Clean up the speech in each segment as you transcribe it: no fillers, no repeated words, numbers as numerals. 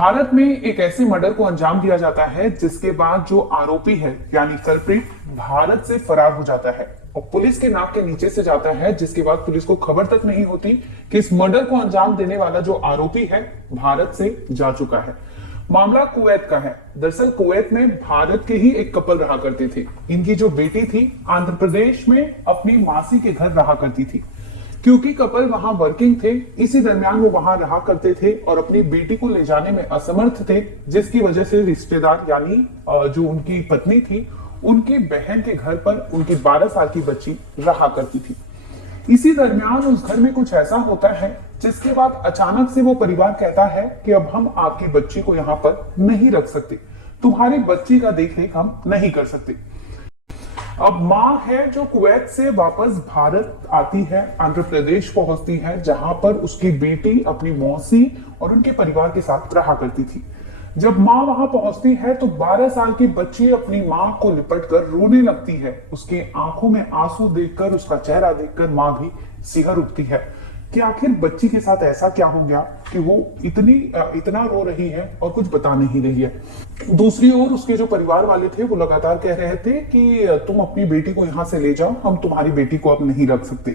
भारत में एक ऐसे मर्डर को अंजाम दिया जाता है जिसके बाद जो आरोपी है यानी कल्प्रिट भारत से फरार हो जाता है और पुलिस के नाक के नीचे से जाता है, जिसके बाद पुलिस को खबर तक नहीं होती कि इस मर्डर को अंजाम देने वाला जो आरोपी है भारत से जा चुका है। मामला कुवैत का है। दरअसल कुवैत में भारत के ही एक कपल रहा करते थे। इनकी जो बेटी थी आंध्र प्रदेश में अपनी मासी के घर रहा करती थी। क्योंकि कपल वहां वर्किंग थे, इसी दरमियान वो वहां रहा करते थे और अपनी बेटी को ले जाने में असमर्थ थे, जिसकी वजह से रिश्तेदार यानी जो उनकी पत्नी थी उनकी बहन के घर पर उनकी 12 साल की बच्ची रहा करती थी। इसी दरमियान उस घर में कुछ ऐसा होता है जिसके बाद अचानक से वो परिवार कहता है कि अब हम आपकी बच्ची को यहाँ पर नहीं रख सकते, तुम्हारी बच्ची का देखरेख हम नहीं कर सकते। अब मां है जो कुवैत से वापस भारत आती है, आंध्र प्रदेश पहुंचती है, जहां पर उसकी बेटी अपनी मौसी और उनके परिवार के साथ रहा करती थी। जब मां वहां पहुंचती है तो 12 साल की बच्ची अपनी मां को लिपटकर रोने लगती है। उसकी आंखों में आंसू देखकर, उसका चेहरा देखकर मां भी सिहर उठती है कि आखिर बच्ची के साथ ऐसा क्या हो गया कि वो इतना रो रही है और कुछ बता नहीं रही है। दूसरी ओर उसके जो परिवार वाले थे वो लगातार कह रहे थे कि तुम अपनी बेटी को यहां से ले जाओ, हम तुम्हारी बेटी को अब नहीं रख सकते।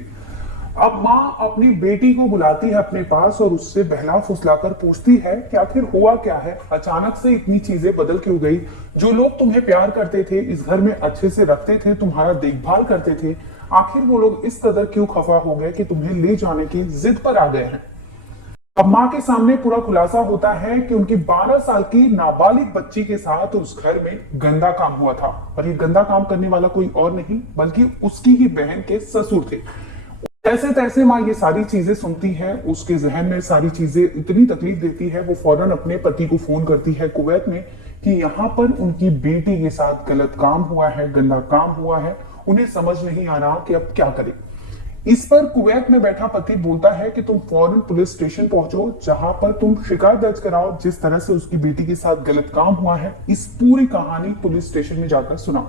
अब मां अपनी बेटी को बुलाती है अपने पास और उससे बहला फुसलाकर पूछती है कि आखिर हुआ क्या है, अचानक से इतनी चीजें बदल क्यों गई। जो लोग तुम्हें प्यार करते थे, इस घर में अच्छे से रखते थे, तुम्हारा देखभाल करते थे, आखिर वो लोग इस कदर क्यों खफा हो गए कि तुम्हें ले जाने की जिद पर आ गए हैं। अब मां के सामने पूरा खुलासा होता है कि उनकी 12 साल की नाबालिग बच्ची के साथ उस घर में गंदा काम हुआ था और ये गंदा काम करने वाला कोई और नहीं बल्कि उसकी ही बहन के ससुर थे। ऐसे तैसे मां ये सारी चीजें सुनती है, उसके जहन में सारी चीजें इतनी तकलीफ देती है, वो फौरन अपने पति को फोन करती है कुवैत में कि यहाँ पर उनकी बेटी के साथ गलत काम हुआ है, गंदा काम हुआ है, उन्हें समझ नहीं आ रहा कि अब क्या करें। इस पर कुवैत में बैठा पति बोलता है कि तुम फौरन पुलिस स्टेशन पहुंचो, जहां पर तुम शिकायत दर्ज कराओ, जिस तरह से उसकी बेटी के साथ गलत काम हुआ है इस पूरी कहानी पुलिस स्टेशन में जाकर सुनाओ।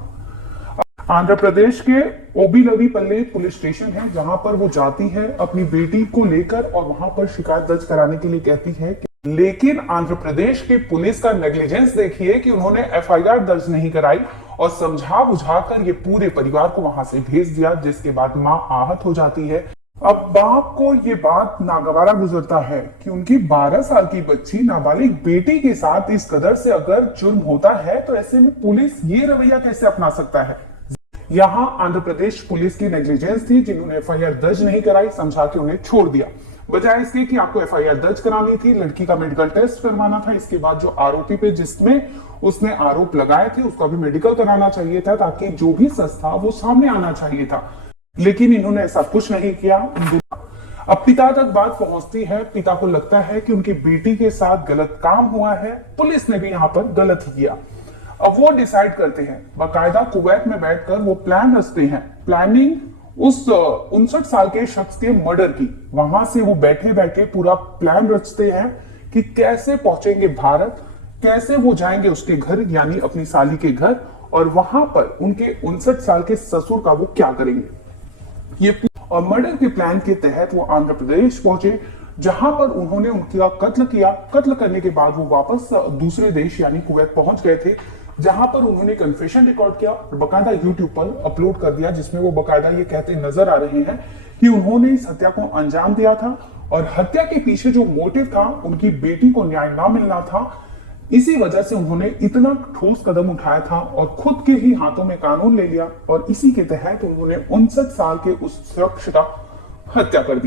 आंध्र प्रदेश के ओबिलवीपल्ले पुलिस स्टेशन है, जहां पर वो जाती है अपनी बेटी को लेकर और वहां पर शिकायत दर्ज कराने के लिए कहती है। लेकिन आंध्र प्रदेश की पुलिस का नेग्लिजेंस देखिए कि उन्होंने एफआईआर दर्ज नहीं कराई और समझा बुझाकर ये पूरे परिवार को वहां से भेज दिया, जिसके बाद मां आहत हो जाती है। अब बाप को ये बात नागवारा गुजरता है कि उनकी 12 साल की बच्ची नाबालिग बेटी के साथ इस कदर से अगर जुर्म होता है तो ऐसे में पुलिस ये रवैया कैसे अपना सकता है। यहां आंध्र प्रदेश पुलिस की नेग्लिजेंस थी, जिन्होंने एफआईआर दर्ज नहीं कराई, समझा के उन्हें छोड़ दिया। बजाय इसके कि आपको एफआईआर दर्ज करानी थी, लड़की का मेडिकल टेस्ट करवाना था, इसके बाद जो आरोपी पे जिसमें उसने आरोप लगाए थे उसका भी मेडिकल कराना चाहिए था, ताकि जो भी सच था वो सामने आना चाहिए था। लेकिन इन्होंने ऐसा कुछ नहीं किया। अब पिता तक बात पहुंचती है। पिता को लगता है कि उनकी बेटी के साथ गलत काम हुआ है, पुलिस ने भी यहां पर गलत ही किया। अब वो डिसाइड करते हैं, बाकायदा कुवैत में बैठकर वो प्लान रचते हैं, प्लानिंग उस 59 साल के शख्स के मर्डर की। वहां से वो बैठे बैठे पूरा प्लान रचते हैं कि कैसे पहुंचेंगे भारत, कैसे वो जाएंगे उसके घर यानी अपनी साली के घर, और वहां पर उनके 59 साल के ससुर का वो क्या करेंगे। ये और मर्डर के प्लान के तहत वो आंध्र प्रदेश पहुंचे, जहां पर उन्होंने उनका कत्ल किया। कत्ल करने के बाद वो वापस दूसरे देश यानी कुवैत पहुंच गए थे, जहां पर उन्होंने कन्फेशन रिकॉर्ड किया और बकायदा यूट्यूब पर अपलोड कर दिया, जिसमें वो बकायदा ये कहते नजर आ रहे हैं कि उन्होंने इस हत्या को अंजाम दिया था और हत्या के पीछे जो मोटिव था, उनकी बेटी को न्याय ना मिलना था, इसी वजह से उन्होंने इतना ठोस कदम उठाया था और खुद के ही हाथों में कानून ले लिया और इसी के तहत उन्होंने 59 साल के उस शख्स का हत्या कर दी।